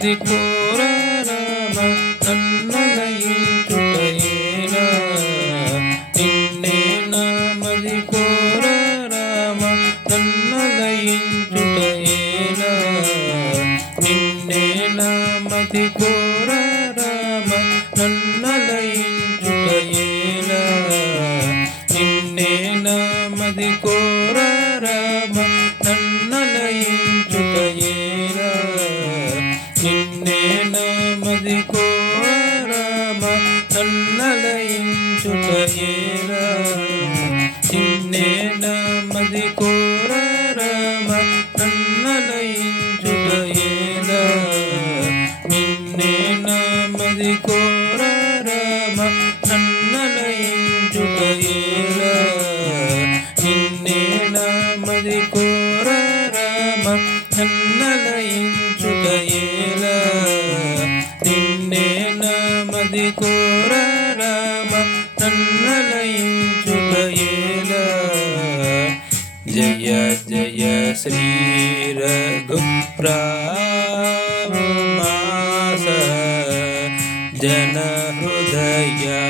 అది కోరామా నన్ననయించుటయేనా నిన్నే నామది కోరామా నన్ననయించుటయేనా నిన్నే నామది కోరామా నన్ననయించుటయేనా నిన్నే నామది కోరామా నన్ననయించుటయే నిన్నే నామది కోరామ తల్లలయించుటయేరా నిన్నే నామది కోరామ తల్లలయించుటయేరా నిన్నే నామది కోరామ తల్లలయించుటయేరా నిన్నే నామది కోరామ తల్లలయించుటయే निकोरमण्डनयुञ्जुनयन జయ జయ श्रीरगुप्रामास जन हृदया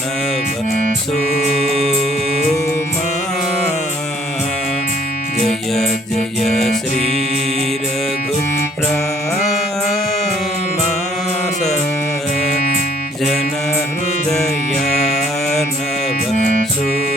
नभसु సోమా. జయ జయ श्रीरगुप्प्रा जनहृदया नव भु